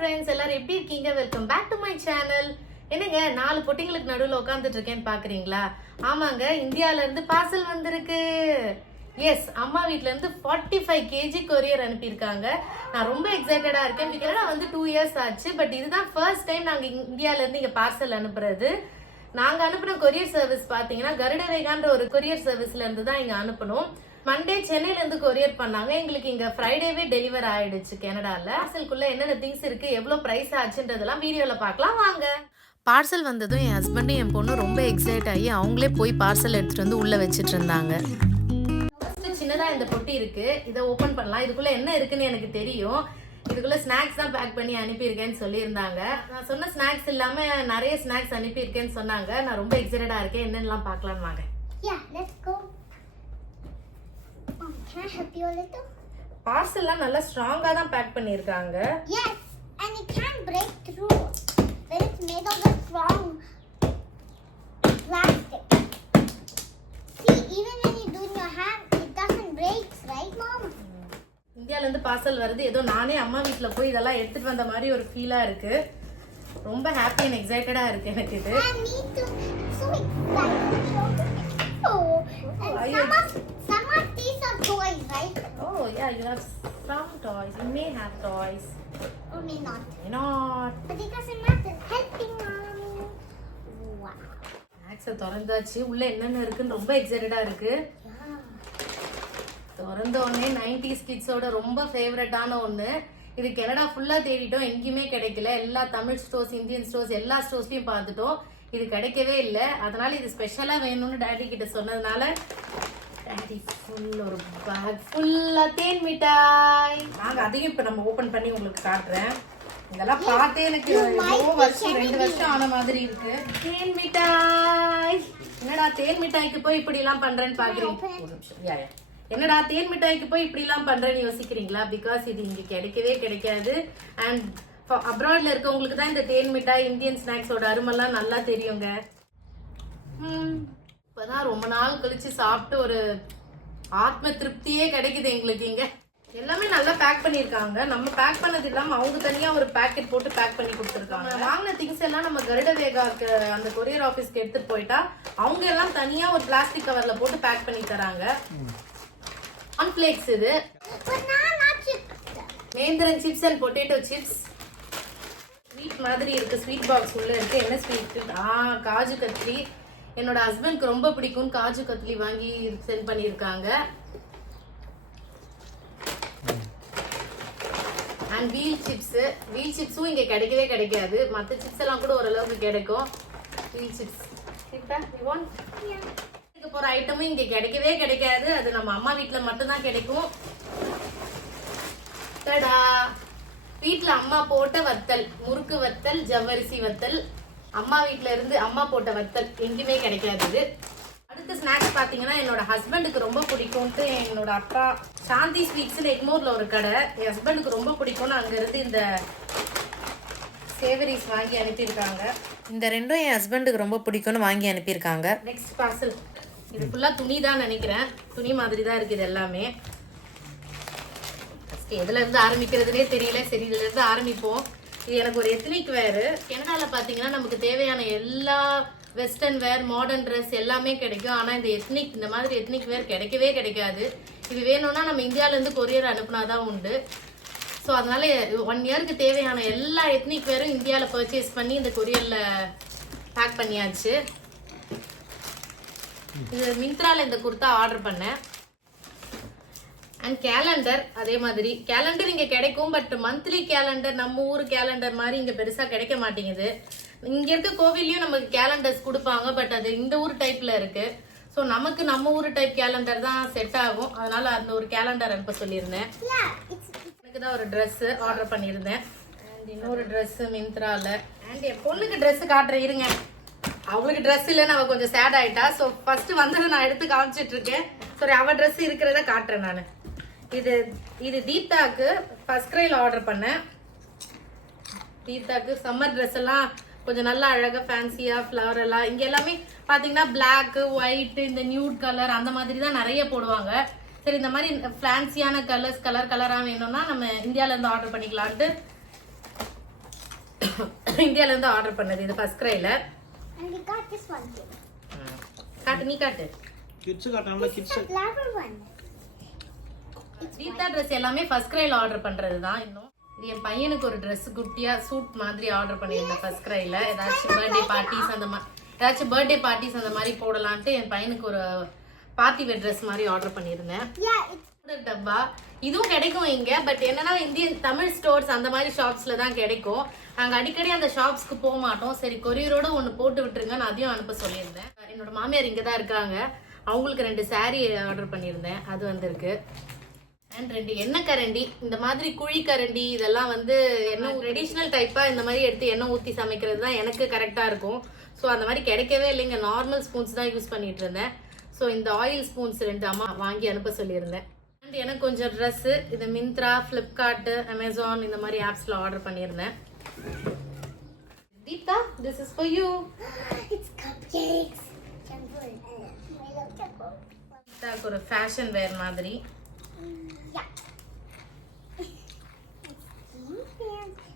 friends, எல்லாரும் எப்படி இருக்கீங்க? Welcome back to my channel. என்னங்க 4 பொட்டிங்களுக்கு நடுவுல உட்கார்ந்துட்டு இருக்கேன்னு பாக்குறீங்களா? ஆமாங்க, இந்தியால இருந்து பார்சல் வந்திருக்கு. எஸ், அம்மா வீட்ல இருந்து 45 kg கொரியர் அனுப்பியிருக்காங்க. நான் ரொம்ப எக்ஸைட்டடா இருக்கேன். கனடா வந்து 2 இயர்ஸ் ஆச்சு. பட் இதுதான் ஃபர்ஸ்ட் டைம் நாங்க இந்தியால இருந்து இங்க பார்சல் அனுப்புறது. நாங்க அனுப்புன கொரியர் சர்வீஸ் பாத்தீங்கன்னா கருடவேகான்ற ஒரு கொரியர் சர்வீஸ்ல இருந்து தான் இங்க அனுப்பணும். மண்டே சென்னையில இருந்து கொரியர் பண்ணாங்க. எங்களுக்கு இங்க ஃப்ரைடேவே டெலிவர் ஆயிடுச்சு கனடால. பார்சலுக்குள்ள என்னென்ன திங்ஸ் இருக்கு, எவ்வளவு பிரைஸ் ஆச்சுன்றதெல்லாம் வீடியோல பார்க்கலாம் வாங்க. பார்சல் வந்ததும் என் ஹஸ்பண்டும் என் பொண்ணும் ரொம்ப எக்ஸைட் ஆகி அவங்களே போய் பார்சல் எடுத்துட்டு வந்து உள்ள வச்சிட்டு இருந்தாங்க. சின்னதா இந்த பொட்டி இருக்கு, இதை ஓபன் பண்ணலாம். இதுக்குள்ள என்ன இருக்குன்னு எனக்கு தெரியும். இதுக்குள்ள ஸ்நாக்ஸ் தான் பேக் பண்ணி அனுப்பியிருக்கேன்னு சொல்லியிருந்தாங்க. நான் சொன்ன ஸ்நாக்ஸ் இல்லாம நிறைய ஸ்நாக்ஸ் அனுப்பியிருக்கேன்னு சொன்னாங்க. நான் ரொம்ப எக்ஸைட்டடா இருக்கேன். என்னென்னலாம் பார்க்கலாம் வாங்க. Can I help you a little? பார்சல்லாம் நல்லா ஸ்ட்ராங்கா தான் பேக் பண்ணிருக்காங்க. Yes, and it can break through when it's made of a strong plastic. See, even when you do in your hand, it doesn't break, right, Mom? இந்தியால இருந்து parcel வருது. ஏதோ நானே அம்மா வீட்ல போய் இதெல்லாம் எடுத்துட்டு வந்த மாதிரி ஒரு ஃபீலா இருக்கு. ரொம்ப ஹாப்பி அண்ட் எக்ஸைட்டடா இருக்கு எனக்கு இது. I need to. So excited. Oh, and some of these are toys, right? Oh yeah, you have some toys. You may have toys. Or may not. May not. But it doesn't matter. Helping Mommy. Wow. ஸ்நாக்ஸை திறந்தாச்சு. உள்ள என்னென்ன இருக்குன்னு ரொம்ப எக்ஸைட்டடா இருக்கு. திறந்த உடனே 90s கிட்ஸோட ரொம்ப ஃபேவரட்டான ஒன்று. இது கனடா ஃபுல்லா தேடிட்டோம், எங்கேயுமே கிடைக்கல. எல்லா தமிழ் ஸ்டோர்ஸ், இந்தியன் ஸ்டோர்ஸ், எல்லா ஸ்டோர்ஸ்லயும் பார்த்துட்டோம். இது கிடைக்கவே இல்லை. அதனால இது ஸ்பெஷலா வேணும்னு டாடி கிட்ட சொன்னதுனால டாடி ஃபுல் ஒரு பேக் ஃபுல்லா தேன் மிட்டாய். நாங்க அதையும் இப்ப நம்ம ஓபன் பண்ணி உங்களுக்கு காட்டுறேன். இதெல்லாம் பார்த்தே எனக்கு 2 வருஷம் ஆன மாதிரி இருக்கு. தேன் மிட்டாய். என்னடா தேன் மிட்டாய்க்கு போய் இப்படி எல்லாம் பண்றேன்னு பாக்குறீங்க? ஒரு நிமிஷம். என்னடா தேன் மிட்டாய்க்கு போய் இப்படி எல்லாம் பண்றேன்னு யோசிக்கிறீங்களா? பிகாஸ் இது இங்க கிடைக்கவே கிடைக்காது. அண்ட் அப்ராட்ல இருக்கவங்களுக்கு தான் இந்த தேன் மிட்டாய், இந்தியன் ஸ்நாக்ஸோட அருமெல்லாம் நல்லா தெரியுங்க. இப்பதான் ரொம்ப நாள் கழிச்சு சாப்பிட்டு ஒரு ஆத்ம திருப்தியே கிடைக்குது எங்களுக்கு இங்க. எல்லாமே நல்லா பேக் பண்ணிருக்காங்க. நம்ம பேக் பண்ணது இல்லாம அவங்க தனியா ஒரு பேக்கெட் போட்டு பேக் பண்ணி கொடுத்துருக்காங்க. வாங்கின திங்ஸ் எல்லாம் நம்ம கருடவேகாக்கு அந்த கொரியர் ஆபீஸ்க்கு எடுத்துட்டு போயிட்டா அவங்க எல்லாம் தனியா ஒரு பிளாஸ்டிக் கவர்ல போட்டு பேக் பண்ணி தராங்க. கார்ன்ஃபிளேக்ஸ் இது. Nendran chips and potato chips. Sweet மாதிரி இருக்கு. ஸ்வீட் பாக்ஸ் உள்ள இருக்கு. என்ன ஸ்வீட்? காஜு கத்லி. என்னோட ஹஸ்பண்ட்க்கு ரொம்ப பிடிக்கும் காஜு கத்லி, வாங்கி சென்ட் பண்ணியிருக்காங்க. And wheel chips. வீல் சிப்ஸும் இங்க கிடைக்கவே கிடைக்காது. மற்ற சிப்ஸ் எல்லாம் கூட ஓரளவுக்கு கிடைக்கும். வீல் சிப்ஸ் போற ஐட்டமும் இங்க கிடைக்கவே கிடைக்காது. அது நம்ம அம்மா வீட்டுல மட்டும்தான் கிடைக்கும். தடா, வீட்டுல அம்மா போட்ட வத்தல், முறுக்கு வத்தல், ஜவ்வரிசி வத்தல். அம்மா வீட்டுல இருந்து அம்மா போட்ட வத்தல் எங்கேயுமே கிடைக்காது. அடுத்த ஸ்நாக்ஸ் பாத்தீங்கன்னா என்னோட ஹஸ்பண்டுக்கு ரொம்ப பிடிக்கும்ட்டு என்னோட அப்பா சாந்தி ஸ்வீட்ஸ்ல எக்மோர்ல ஒரு கடை, என் ஹஸ்பண்டுக்கு ரொம்ப பிடிக்கும்னு அங்க இருந்து இந்த சேவரிஸ் வாங்கி அனுப்பியிருக்காங்க. இந்த ரெண்டும் என் ஹஸ்பண்டுக்கு ரொம்ப பிடிக்கும்னு வாங்கி அனுப்பியிருக்காங்க. Next parcel. இது ஃபுல்லா துணி தான் நினைக்கிறேன். துணி மாதிரி தான் இருக்குது எல்லாமே. எதுல இருந்து ஆரம்பிக்கிறதுனே தெரியல. சரி, இதுல இருந்து ஆரம்பிப்போம். இது எனக்கு ஒரு எத்னிக் வேர். கனடால பாத்தீங்கன்னா நமக்கு தேவையான எல்லா வெஸ்டர்ன் வேர், மாடர்ன் ட்ரெஸ் எல்லாமே கிடைக்கும். ஆனா இந்த எத்னிக், இந்த மாதிரி எத்னிக் வேர் கிடைக்கவே கிடைக்காது. இது வேணும்னா நம்ம இந்தியால இருந்து கொரியர் அனுப்புனாதான் உண்டு. ஸோ அதனால 1 இயருக்கு தேவையான எல்லா எத்னிக் வேரும் இந்தியாவில் பர்ச்சேஸ் பண்ணி இந்த கொரியர்ல பேக் பண்ணியாச்சு. இது மிந்த்ரால இந்த குர்த்தா ஆர்டர் பண்ணேன். And calendar. அதே மாதிரி கேலண்டர் இங்க கிடைக்கும். பட் மந்த்லி கேலண்டர், நம்ம ஊர் கேலண்டர் மாதிரி இங்க பெருசா கிடைக்க மாட்டேங்குது. இங்க இருக்க கோவிலையும் நமக்கு கேலண்டர்ஸ் கொடுப்பாங்க. பட் அது இந்த ஊர் டைப்ல இருக்கு. ஸோ நமக்கு நம்ம ஊர் டைப் கேலண்டர் தான் செட் ஆகும். அதனால அந்த ஒரு கேலண்டர் அனுப்ப சொல்லியிருந்தேன். எனக்கு தான் ஒரு ட்ரெஸ் ஆர்டர் பண்ணியிருந்தேன். அண்ட் இன்னொரு ட்ரெஸ் மிந்த்ரால. அண்ட் என் பொண்ணுக்கு ட்ரெஸ் காட்டுறேன் இருங்க. அவளுக்கு ட்ரெஸ் இல்லைன்னு அவ கொஞ்சம் சேட் ஆயிட்டா. ஸோ ஃபர்ஸ்ட் வந்தது நான் எடுத்து காமிச்சிட்டு இருக்கேன். சரி, அவ ட்ரெஸ் இருக்கிறத காட்டுறேன் நான். இது தீப்தாக்கு ஃபர்ஸ்ட் கிரைல ஆர்டர் பண்ணேன். தீப்தாக்கு சம்மர் ட்ரெஸ் எல்லாம் கொஞ்சம் நல்லா அழகா ஃபேன்சியா ஃப்ளவரலா. இங்க எல்லாமே பாத்தீங்கன்னா பிளாக், ஒயிட், இந்த நியூட் கலர் அந்த மாதிரி தான் நிறைய போடுவாங்க. சரி, இந்த மாதிரி ஃபேன்சியான கலரா வேணும்னா நம்ம இந்தியால இருந்து ஆர்டர் பண்ணிக்கலான்ட்டு இந்தியால இருந்து ஆர்டர் பண்ணது இது ஃபர்ஸ்ட் கிரைல. And we got this one too. காட்டு, நீ காட்டு. கிட்ஸ் காட்டணும்ல It's kids. a flower one. Deepta dress எல்லாமே ஃபர்ஸ்ட் கிரைல ஆர்டர் பண்றது தான். இன்னும் இது என் பையனுக்கு ஒரு ட்ரெஸ் குட்டியா சூட் மாதிரி ஆர்டர் பண்ணியிருந்தேன் ஃபர்ஸ்ட் கிரைல. ஏதாச்சும் பர்த்டே பார்ட்டிஸ் அந்த மாதிரி போடலான்ட்டு என் பையனுக்கு ஒரு பார்ட்டி வேர் ட்ரெஸ் மாதிரி ஆர்டர் பண்ணியிருந்தேன். Yeah, it's டப்பா இதுவும் கிடைக்கும் இங்க. பட் என்னன்னா இந்தியன் தமிழ் ஸ்டோர்ஸ் அந்த மாதிரி ஷாப்ஸ்ல தான் கிடைக்கும். நாங்க அடிக்கடி அந்த ஷாப்ஸ்க்கு போக மாட்டோம். சரி கொரியரோட ஒன்னு போட்டு விட்டுருங்க, நான் அதையும் அனுப்ப சொல்லியிருந்தேன். என்னோட மாமியார் இங்க தான் இருக்காங்க. அவங்களுக்கு 2 saree ஆர்டர் பண்ணியிருந்தேன், அது வந்திருக்கு. அண்ட் 2 எண்ணெய் கரண்டி, இந்த மாதிரி குழி கரண்டி இதெல்லாம் வந்து என்ன ட்ரெடிஷ்னல் டைப்பா இந்த மாதிரி எடுத்து எண்ணெய் ஊத்தி சமைக்கிறது தான் எனக்கு கரெக்டா இருக்கும். ஸோ அந்த மாதிரி கிடைக்கவே இல்லைங்க. நார்மல் ஸ்பூன்ஸ் தான் யூஸ் பண்ணிட்டு இருந்தேன். ஸோ இந்த ஆயில் ஸ்பூன்ஸ் 2 அம்மா வாங்கி அனுப்ப சொல்லியிருந்தேன். அண்ட் எனக்கு கொஞ்சம் ட்ரெஸ்ஸு இது மிந்த்ரா, ஃப்ளிப்கார்ட், அமேசான் இந்த மாதிரி ஆப்ஸ்ல ஆர்டர் பண்ணியிருந்தேன். Deepta, this is for you. it's cupcakes. Temple. I love temple. தீப்தாக்கு ஒரு ஃபேஷன் வேர் மாதிரி. Yeah.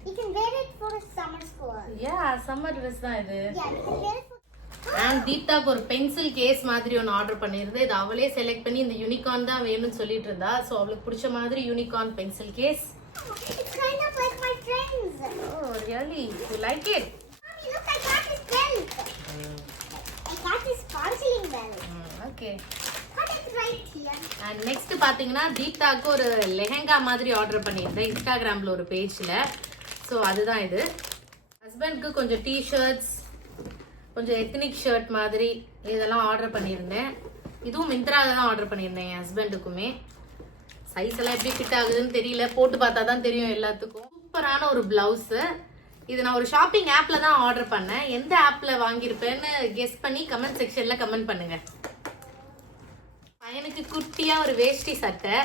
You can wear it for summer school. Summer dress தான் இது. Yeah, you can wear it for. And தீப்தாக்கு ஒரு பென்சில் கேஸ் மாதிரி ஒன்று ஆர்டர் பண்ணியிருந்தேன். இது அவளே செலக்ட் பண்ணி இந்த யூனிகார்ன் தான் வேணும்னு சொல்லிட்டு இருந்தா. ஸோ அவளுக்கு பிடிச்ச மாதிரி unicorn pencil case. It's kind of like my friends. Oh, really? You like it? Mommy, look, I got this belt. I got this sparkling belt. Okay. Put it right here. And next பாத்தீங்கன்னா தீப்தாக்கு ஒரு லெஹங்கா மாதிரி order பண்ணியிருந்தேன் இன்ஸ்டாகிராம்ல ஒரு பேஜ்ல. So அதுதான் இது. ஹஸ்பண்ட்க்கு கொஞ்சம் டிஷர்ட்ஸ், கொஞ்சம் எத்னிக் ஷர்ட் மாதிரி இதெல்லாம் ஆர்டர் பண்ணியிருந்தேன். இதுவும் மிந்த்ரால தான் ஆர்டர் பண்ணியிருந்தேன் என் ஹஸ்பண்டுக்குமே. சைஸ் எல்லாம் எப்படி ஃபிட் ஆகுதுன்னு தெரியல, போட்டு பார்த்தா தான் தெரியும் எல்லாத்துக்கும். சூப்பரான ஒரு பிளவுஸ். இது நான் ஒரு ஷாப்பிங் ஆப்ல தான் ஆர்டர் பண்ணேன். எந்த ஆப்ல வாங்கியிருப்பேன்னு கெஸ் பண்ணி கமெண்ட் செக்ஷன்ல கமெண்ட் பண்ணுங்க. பையனுக்கு குட்டியா ஒரு வேஷ்டி சட்டை,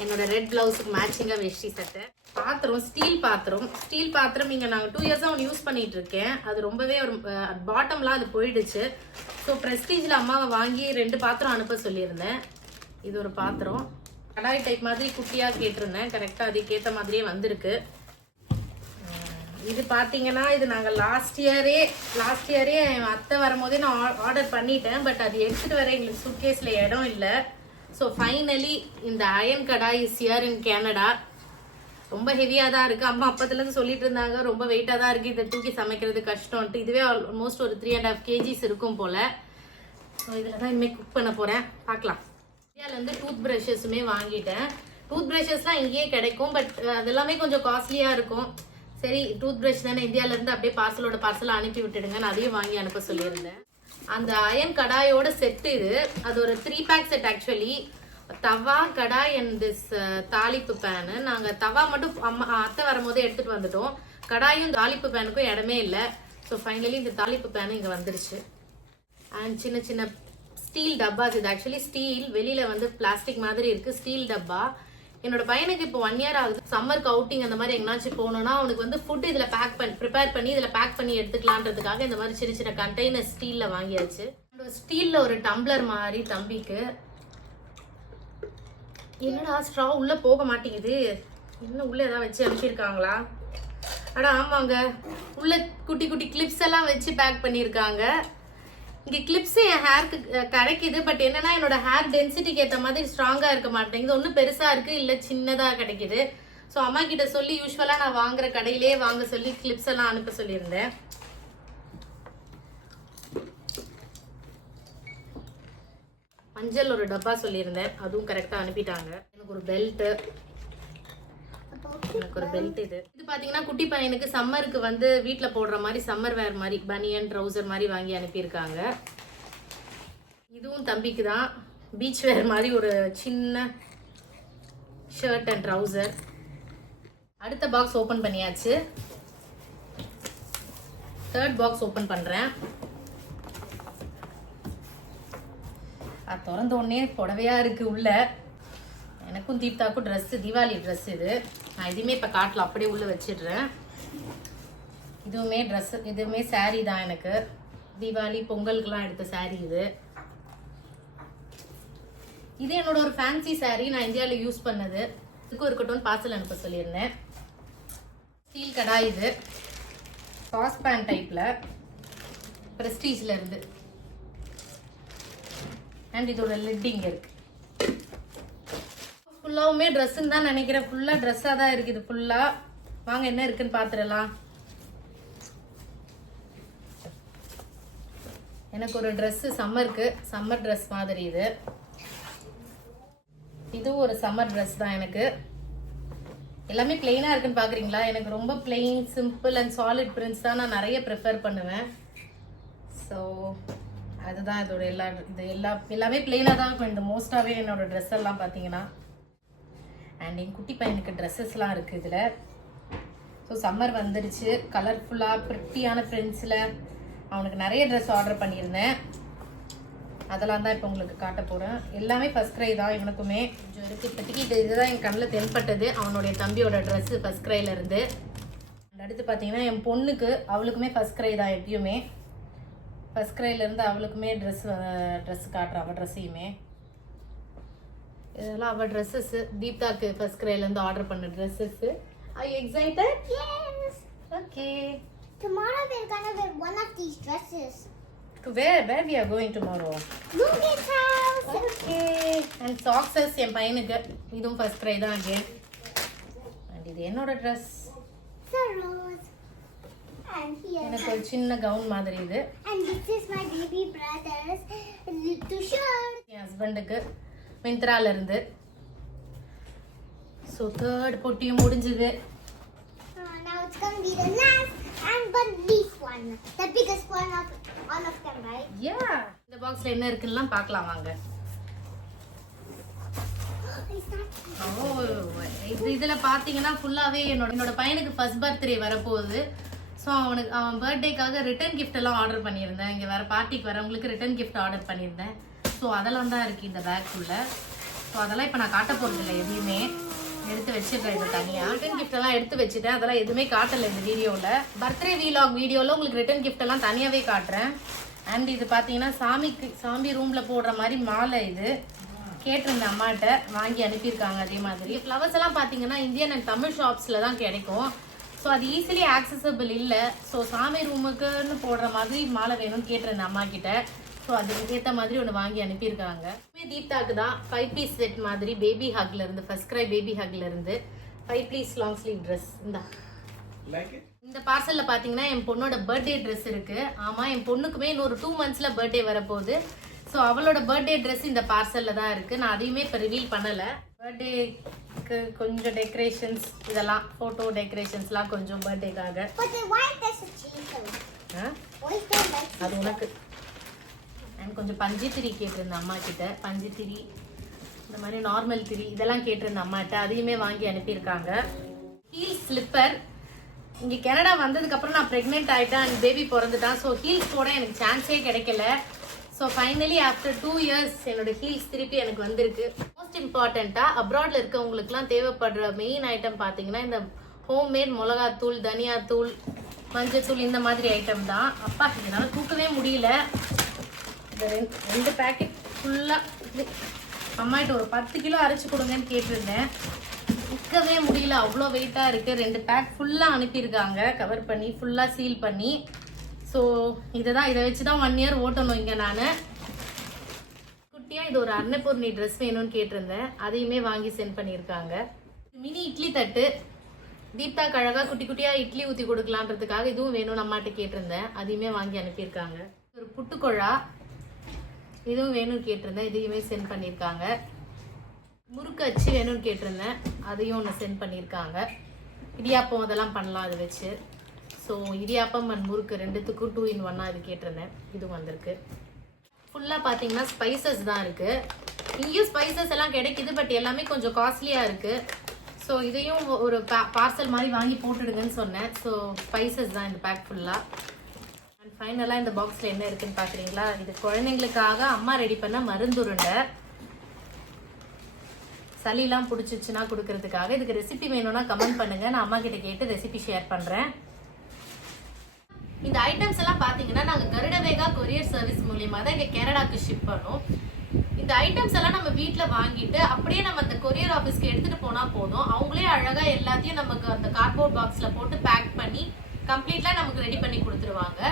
என்னோட ரெட் பிளவுஸுக்கு மேட்சிங்கா வேஷ்டி சட்டை. பாத்திரம் ஸ்டீல் பாத்திரம் இங்க நாங்க 2 இயர்ஸா ஒன்று யூஸ் பண்ணிட்டு இருக்கேன். அது ரொம்பவே ஒரு பாட்டம்லாம் அது போயிடுச்சு. ஸோ பிரஸ்டீஜ்ல அம்மாவை வாங்கி 2 பாத்திரம் அனுப்ப சொல்லியிருந்தேன். இது ஒரு பாத்திரம் கடாய் டைப் மாதிரி குட்டியா கேட்டிருந்தேன். கரெக்டா அதுக்கேற்ற மாதிரியே வந்திருக்கு. இது பாத்தீங்கன்னா இது நாங்க லாஸ்ட் இயரே என் அத்தை வரும்போதே நான் ஆர்டர் பண்ணிட்டேன். பட் அது எடுத்துட்டு வர எங்களுக்கு சூட்கேஸ்ல இடம் இல்லை. ஸோ ஃபைனலி இந்த iron kadai is here in Canada. ரொம்ப ஹெவியா தான் இருக்கு. அம்மா அப்பத்துல இருந்து சொல்லிட்டு இருந்தாங்க ரொம்ப வெயிட்டா தான் இருக்கு, இதை தூக்கி சமைக்கிறது கஷ்டம்ட்டு. இதுவே ஆல்மோஸ்ட் ஒரு 3.5 kgs இருக்கும் போல. ஸோ இதுல தான் இனிமேல் குக் பண்ண போறேன். பார்க்கலாம். இந்தியால இருந்து டூத் பிரஷஸுமே வாங்கிட்டேன். டூத் பிரஷஸ்லாம் இங்கேயே கிடைக்கும். பட் அதெல்லாமே கொஞ்சம் காஸ்ட்லியா இருக்கும். சரி டூத் பிரஷ் தானே, இந்தியால இருந்து அப்படியே பார்சலா அனுப்பி விட்டுடுங்க. நான் அதையும் வாங்கி அனுப்ப சொல்லியிருந்தேன். அந்த அயன் கடாயோட செட் இது. அது ஒரு 3 pack செட் ஆக்சுவலி. தவா, கடாய் அண்ட் திஸ் தாளிப்பு பேனு. நாங்க தவா மட்டும் அத்தை வரும்போதே எடுத்துட்டு வந்துட்டோம். கடாயும் தாளிப்பு பேனுக்கும் இடமே இல்லை. ஸோ ஃபைனலி இந்த தாளிப்பு பேனு இங்க வந்துருச்சு. அண்ட் சின்ன சின்ன ஸ்டீல் டப்பாஸ். இது ஆக்சுவலி ஸ்டீல், வெளியில வந்து பிளாஸ்டிக் மாதிரி இருக்கு. ஸ்டீல் டப்பா. என்னோட பையனுக்கு இப்போ 1 year ஆகுது. சம்மருக்கு அவுட்டிங் அந்த மாதிரி எங்கனாச்சும் போகணும்னா அவனுக்கு வந்து ஃபுட் இதுல ப்ரிப்பேர் பண்ணி இதுல பேக் பண்ணி எடுத்துக்கலான்றதுக்காக இந்த மாதிரி சின்ன சின்ன கண்டெய்னர் ஸ்டீல்ல வாங்கியாச்சு. ஸ்டீல்ல ஒரு டம்ளர் மாதிரி தம்பிக்கு. என்னடா ஸ்ட்ரா உள்ள போக மாட்டேங்குது, இன்னும் உள்ள ஏதாவது வச்சு அனுப்பியிருக்காங்களா? அடா ஆமாங்க, உள்ள குட்டி குட்டி கிளிப்ஸ் எல்லாம் வச்சு பேக் பண்ணியிருக்காங்க. இங்க கிளிப்ஸ் என் ஹேருக்கு கிடைக்குது. பட் என்னன்னா என்னோட ஹேர் டென்சிட்டிக்கு ஏற்ற மாதிரி ஸ்ட்ராங்கா இருக்க மாட்டேங்குது. ஒன்னும் பெருசா இருக்கு, இல்ல சின்னதா கிடைக்குது. ஸோ அம்மா கிட்ட சொல்லி யூஸ்வலா நான் வாங்குற கடையிலே வாங்க சொல்லி கிளிப்ஸ் எல்லாம் அனுப்ப சொல்லியிருந்தேன். மஞ்சள் ஒரு டப்பா சொல்லியிருந்தேன், அதுவும் கரெக்டா அனுப்பிட்டாங்க. எனக்கு ஒரு பெல்ட், இது பாத்தீங்கன்னா குட்டி பையனுக்கு சம்மருக்கு வந்து வீட்டுல போடுற மாதிரி சம்மர் வேர் மாதிரி பனியன் ட்ரௌசர் மாதிரி வாங்கி அனுப்பியிருக்காங்க. இதுவும் தம்பிக்கு தான் பீச் வேர் மாதிரி ஒரு சின்ன ஷர்ட் அண்ட் ட்ரௌசர். அடுத்த பாக்ஸ் ஓபன் பண்ணியாச்சு. 3rd பாக்ஸ் ஓபன் பண்றேன். திறந்த உடனே புடவையா இருக்கு உள்ள. எனக்கும் தீப்தாக்கும் ட்ரெஸ், தீபாவளி ட்ரெஸ் இது. நான் எதுவுமே இப்போ காட்டல, அப்படியே உள்ள வச்சிடுறேன். இதுவுமே ட்ரெஸ், இதுவுமே சாரீ தான். எனக்கு தீபாவளி பொங்கலுக்குலாம் எடுத்த சாரீ இது. இது என்னோட ஒரு ஃபேன்சி சாரீ, நான் இந்தியாவில் யூஸ் பண்ணது. இதுக்கும் இருக்கட்டும் பார்சல் அனுப்ப சொல்லியிருந்தேன். ஸ்டீல் கடாய் இது. சாஸ் பேன் டைப்ல பிரஸ்டீஜ்ல இருந்து. அண்ட் இதோட லிட் இங்க இருக்கு. ஃபுல்லாவுமே ட்ரெஸ்ஸுன்னு தான் நினைக்கிறேன். ஃபுல்லா ட்ரெஸ்ஸா தான் இருக்குது ஃபுல்லா. வாங்க என்ன இருக்குன்னு பாத்துடலாம். எனக்கு ஒரு ட்ரெஸ் சம்மருக்கு, சம்மர் ட்ரெஸ் மாதிரி இது. இதுவும் ஒரு சம்மர் ட்ரெஸ் தான் எனக்கு. எல்லாமே பிளெயினா இருக்குன்னு பாக்குறீங்களா? எனக்கு ரொம்ப plain, simple and solid prints தான் நான் நிறைய ப்ரிஃபர் பண்ணுவேன். ஸோ அதுதான் இதோட எல்லாமே பிளெயினாக தான் இருக்கும். இந்த மோஸ்டாகவே என்னோட ட்ரெஸ் எல்லாம் பார்த்தீங்கன்னா. அண்ட் என் குட்டி பையனுக்கு ட்ரெஸ்ஸஸ்லாம் இருக்குது இதில். ஸோ சம்மர் வந்துடுச்சு. கலர்ஃபுல்லாக ப்ரிட்டியான பிரிண்ட்ஸில் அவனுக்கு நிறைய ட்ரெஸ் ஆர்டர் பண்ணியிருந்தேன். அதெல்லாம் தான் இப்போ உங்களுக்கு காட்ட போகிறேன். எல்லாமே ஃபர்ஸ்ட் க்ரை தான் இவனுக்குமே. கொஞ்சம் இருக்குது இப்போதைக்கு. இதுதான் என் கண்ணில் தென்பட்டது, அவனுடைய தம்பியோட ட்ரெஸ்ஸு ஃபர்ஸ்ட் க்ரைலேருந்து. அடுத்து பார்த்தீங்கன்னா என் பொண்ணுக்கு, அவளுக்குமே ஃபர்ஸ்ட் க்ரை தான். எப்பயுமே ஃபர்ஸ்ட் க்ரைலேருந்து அவளுக்குமே ட்ரெஸ் காட்டுறான். அவள் ட்ரெஸ்ஸையுமே இதெல்லாம் அவள் ட்ரெஸ்ஸஸ்ஸு. தீப்தாக்கு ஃபர்ஸ்ட் க்ரைலேருந்து ஆர்டர் பண்ண dresses. Are you excited? Yes. Okay. Tomorrow we're gonna wear one of these dresses. To where we are going tomorrow? Lumi's house. Okay. And socks என் பையனுக்கு. இதுவும் first cry தான் again. And இது என்னோட dress. The rose. And here. எனக்கு ஒரு சின்ன gown மாதிரி இது. And this is my baby brother's little shirt. என் ஹஸ்பண்டுக்கு மிந்த்ரால இருந்து. ஸோ தேர்ட் பொட்டியும் முடிஞ்சுது. Now it's gonna be the last and but least one. The biggest one of all of them, right? Yeah. இந்த பாக்ஸ்ல என்ன இருக்குன்னு பார்க்கலாம் வாங்க. இதுல பாத்தீங்கன்னா ஃபுல்லாவே என்னோட பையனுக்கு ஃபர்ஸ்ட் பர்த்டே வரப்போகுது. ஸோ அவன் பர்த்டேக்காக ரிட்டர்ன் கிஃப்ட் எல்லாம் ஆர்டர் பண்ணியிருந்தேன். இங்கே வேற பார்ட்டிக்கு வரவங்களுக்கு ரிட்டர்ன் கிஃப்ட் ஆர்டர் பண்ணியிருந்தேன். ஸோ அதெல்லாம் தான் இருக்கு இந்த பேக்குள்ள. ஸோ அதெல்லாம் இப்போ நான் காட்ட போறது இல்லை, எதையுமே எடுத்து வச்சிருக்கேன். இது தனியா ரிட்டர்ன் கிஃப்ட் எல்லாம் எடுத்து வச்சுட்டேன். அதெல்லாம் எதுவுமே காட்டல இந்த வீடியோவில். பர்த்டே வீலாக் வீடியோவில் உங்களுக்கு ரிட்டர்ன் கிஃப்ட் எல்லாம் தனியாவே காட்டுறேன். அண்ட் இது பார்த்தீங்கன்னா சாமி ரூம்ல போடுற மாதிரி மாலை. இது கேட்டிருந்த அம்மாட்ட வாங்கி அனுப்பியிருக்காங்க. அதே மாதிரி ஃப்ளவர்ஸ் எல்லாம் பார்த்தீங்கன்னா இந்தியன் அண்ட் தமிழ் ஷாப்ஸில் தான் கிடைக்கும். ஸோ அது ஈஸிலி ஆக்சசபிள் இல்லை. ஸோ சாமி ரூமுக்குன்னு போடுற மாதிரி மாலை வேணும்னு கேட்டிருந்தேன் அம்மா கிட்ட. ஸோ அதுக்கு ஏற்ற மாதிரி ஒன்று வாங்கி அனுப்பியிருக்காங்க. தீப்தாக்கு தான் 5 பீஸ் செட் மாதிரி பேபி ஹக்ல இருந்து, ஃபர்ஸ்ட் க்ரை பேபி ஹக்ல இருந்து 5 பீஸ் லாங் ஸ்லீவ் ட்ரெஸ். இந்த பார்சல்ல பாத்தீங்கன்னா என் பொண்ணோட பர்த்டே ட்ரெஸ் இருக்கு. ஆமா, என் பொண்ணுக்குமே இன்னொரு 2 மந்த்ஸ்ல பர்த்டே வரப்போகுது. ஸோ அவளோட பர்த்டே ட்ரெஸ் இந்த பார்சல்ல தான் இருக்கு. நான் அதையுமே இப்போ ரிவீல் பண்ணல. பர்த்டேக்கு கொஞ்சம் டெக்கரேஷன்ஸ், இதெல்லாம் போட்டோ டெக்கரேஷன்ஸ்லாம் கொஞ்சம் பர்த்டேக்காக. அது உனக்கு. அண்ட் கொஞ்சம் பஞ்சு திரி கேட்டிருந்தேன் அம்மா கிட்ட. பஞ்சு திரி, இந்த மாதிரி நார்மல் திரி இதெல்லாம் கேட்டிருந்தேன் அம்மாட்ட. அதையுமே வாங்கி அனுப்பியிருக்காங்க. Heel slipper. இங்கே கனடா வந்ததுக்கு அப்புறம் நான் ப்ரெக்னென்ட் ஆயிட்டேன் அண்ட் பேபி பிறந்துட்டான். ஸோ ஹீல்ஸ் போட எனக்கு சான்ஸே கிடைக்கல. ஸோ ஃபைனலி ஆஃப்டர் 2 இயர்ஸ் என்னோட ஹீல்ஸ் திருப்பி எனக்கு வந்திருக்கு. மோஸ்ட் இம்பார்ட்டண்ட்டாக அப்ராட்ல இருக்கவங்களுக்குலாம் தேவைப்படுற மெயின் ஐட்டம் பார்த்தீங்கன்னா இந்த ஹோம்மேட் மிளகாத்தூள், தனியாத்தூள், மஞ்சத்தூள், இந்த மாதிரி ஐட்டம் தான். அப்பா இதனால தூக்கவே முடியல. இந்த 2 பேக்கெட் ஃபுல்லாக அம்மாட்ட ஒரு 10 கிலோ அரைச்சி கொடுங்கன்னு கேட்டிருந்தேன். விற்கவே முடியல, அவ்வளோ வெயிட்டாக இருக்குது. 2 பேக் ஃபுல்லாக அனுப்பியிருக்காங்க, கவர் பண்ணி ஃபுல்லாக சீல் பண்ணி. ஸோ இதை வச்சு தான் 1 இயர் ஓட்டணும் இங்கே. நான் குட்டியாக இது ஒரு அன்னபூர்ணி ட்ரெஸ் வேணும்னு கேட்டிருந்தேன். அதையுமே வாங்கி சென்ட் பண்ணியிருக்காங்க. மினி இட்லி தட்டு. தீப்தாக்கு அழகாக குட்டி குட்டியாக இட்லி ஊற்றி கொடுக்கலான்றதுக்காக இதுவும் வேணும்னு அம்மாட்ட கேட்டிருந்தேன். அதையுமே வாங்கி அனுப்பியிருக்காங்க. ஒரு புட்டுக்கொழா, இதுவும் வேணும்னு கேட்டிருந்தேன். இதையுமே சென்ட் பண்ணியிருக்காங்க. முறுக்கு அச்சு வேணும்னு கேட்டிருந்தேன். அதையும் ஒன்று சென்ட் பண்ணியிருக்காங்க. இடியாப்பம் அதெல்லாம் பண்ணலாம் அதை வச்சு. ஸோ இடியாப்பம் அண்ட் முறுக்கு ரெண்டுத்துக்கும் 2 in 1 இது கேட்டிருந்தேன். இதுவும் வந்திருக்கு. ஃபுல்லாக பார்த்தீங்கன்னா ஸ்பைசஸ் தான் இருக்குது. இங்கேயும் ஸ்பைசஸ் எல்லாம் கிடைக்குது, பட் எல்லாமே கொஞ்சம் காஸ்ட்லியாக இருக்குது. ஸோ இதையும் ஒரு பார்சல் மாதிரி வாங்கி போட்டுடுங்கன்னு சொன்னேன். ஸோ ஸ்பைசஸ் தான் இந்த பேக் ஃபுல்லாக. அண்ட் ஃபைனலாக இந்த பாக்ஸில் என்ன இருக்குன்னு பார்க்குறீங்களா? இது குழந்தைங்களுக்காக அம்மா ரெடி பண்ண மருந்துருண்டை. சளிலாம் பிடிச்சிச்சுன்னா கொடுக்கறதுக்காக. இதுக்கு ரெசிபி வேணும்னா கமெண்ட் பண்ணுங்க, நான் அம்மா கிட்ட கேட்டு ரெசிபி ஷேர் பண்றேன். இந்த ஐட்டம்ஸ் எல்லாம் பாத்தீங்கன்னா நாங்க கருடவேகா கொரியர் சர்வீஸ் மூலியமா தான் இங்க கனடாக்கு ஷிப் பண்ணோம். இந்த ஐட்டம்ஸ் எல்லாம் நம்ம வீட்டுல வாங்கிட்டு அப்படியே நம்ம அந்த கொரியர் ஆபீஸ்க்கு எடுத்துட்டு போனா போதும். அவங்களே அழகா எல்லாத்தையும் நமக்கு அந்த கார்ட்போர்ட் பாக்ஸ்ல போட்டு பேக் பண்ணி கம்ப்ளீட்டா நமக்கு ரெடி பண்ணி கொடுத்துருவாங்க.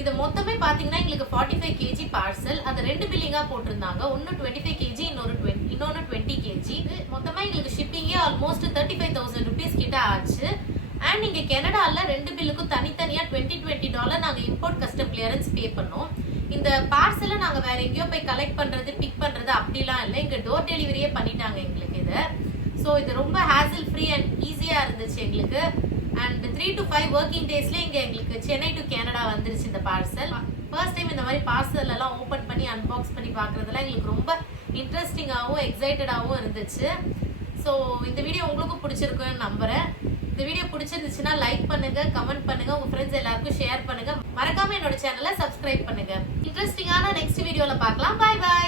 இது மொத்தமே பாத்தீங்கன்னா எங்களுக்கு 45 kg பார்சல். அது 2 பில்லிங்கா போட்டிருந்தாங்க. ஒன்னு 25 kg இன்னொன்னு 20 kg. மொத்தமா எங்களுக்கு ஷிப்பிங்கே ஆல்மோஸ்ட் 35,000 rupees கிட்ட ஆச்சு. அண்ட் இங்க கனடால 2 பில்லுக்கும் தனித்தனியா $20 நாங்க இம்போர்ட் கஸ்டம் கிளியரன்ஸ் பே பண்ணோம். இந்த பார்சலை நாங்க வேற எங்கேயோ போய் கலெக்ட் பண்றது பிக் பண்றது அப்படிலாம் இல்லை, இங்க டோர் டெலிவரியே பண்ணிட்டாங்க எங்களுக்கு இதை. ஸோ இது ரொம்ப ஹேசல் ஃப்ரீ அண்ட் ஈஸியா இருந்துச்சு எங்களுக்கு. அண்ட் 3 to 5 ஒர்க்கிங் டேஸ்ல இங்க எங்களுக்கு சென்னை டு கனடா வந்துருச்சு இந்த பார்சல். ஃபர்ஸ்ட் டைம் இந்த மாதிரி பார்சல் எல்லாம் ஓபன் பண்ணி அன்பாக்ஸ் பண்ணி பாக்குறதுலாம் எங்களுக்கு ரொம்ப இன்ட்ரெஸ்டிங்காகவும் எக்ஸைட்டடாகவும் இருந்துச்சு. ஸோ இந்த வீடியோ உங்களுக்கு பிடிச்சிருக்குன்னு நம்புறேன். இந்த வீடியோ பிடிச்சிருந்துச்சுன்னா லைக் பண்ணுங்க, கமெண்ட் பண்ணுங்க, உங்க ஃப்ரெண்ட்ஸ் எல்லாருக்கும் ஷேர் பண்ணுங்க. மறக்காம என்னோட சேனலை சப்ஸ்கிரைப் பண்ணுங்க. இன்ட்ரெஸ்டிங்கான நெக்ஸ்ட் வீடியோல பார்க்கலாம். Bye by.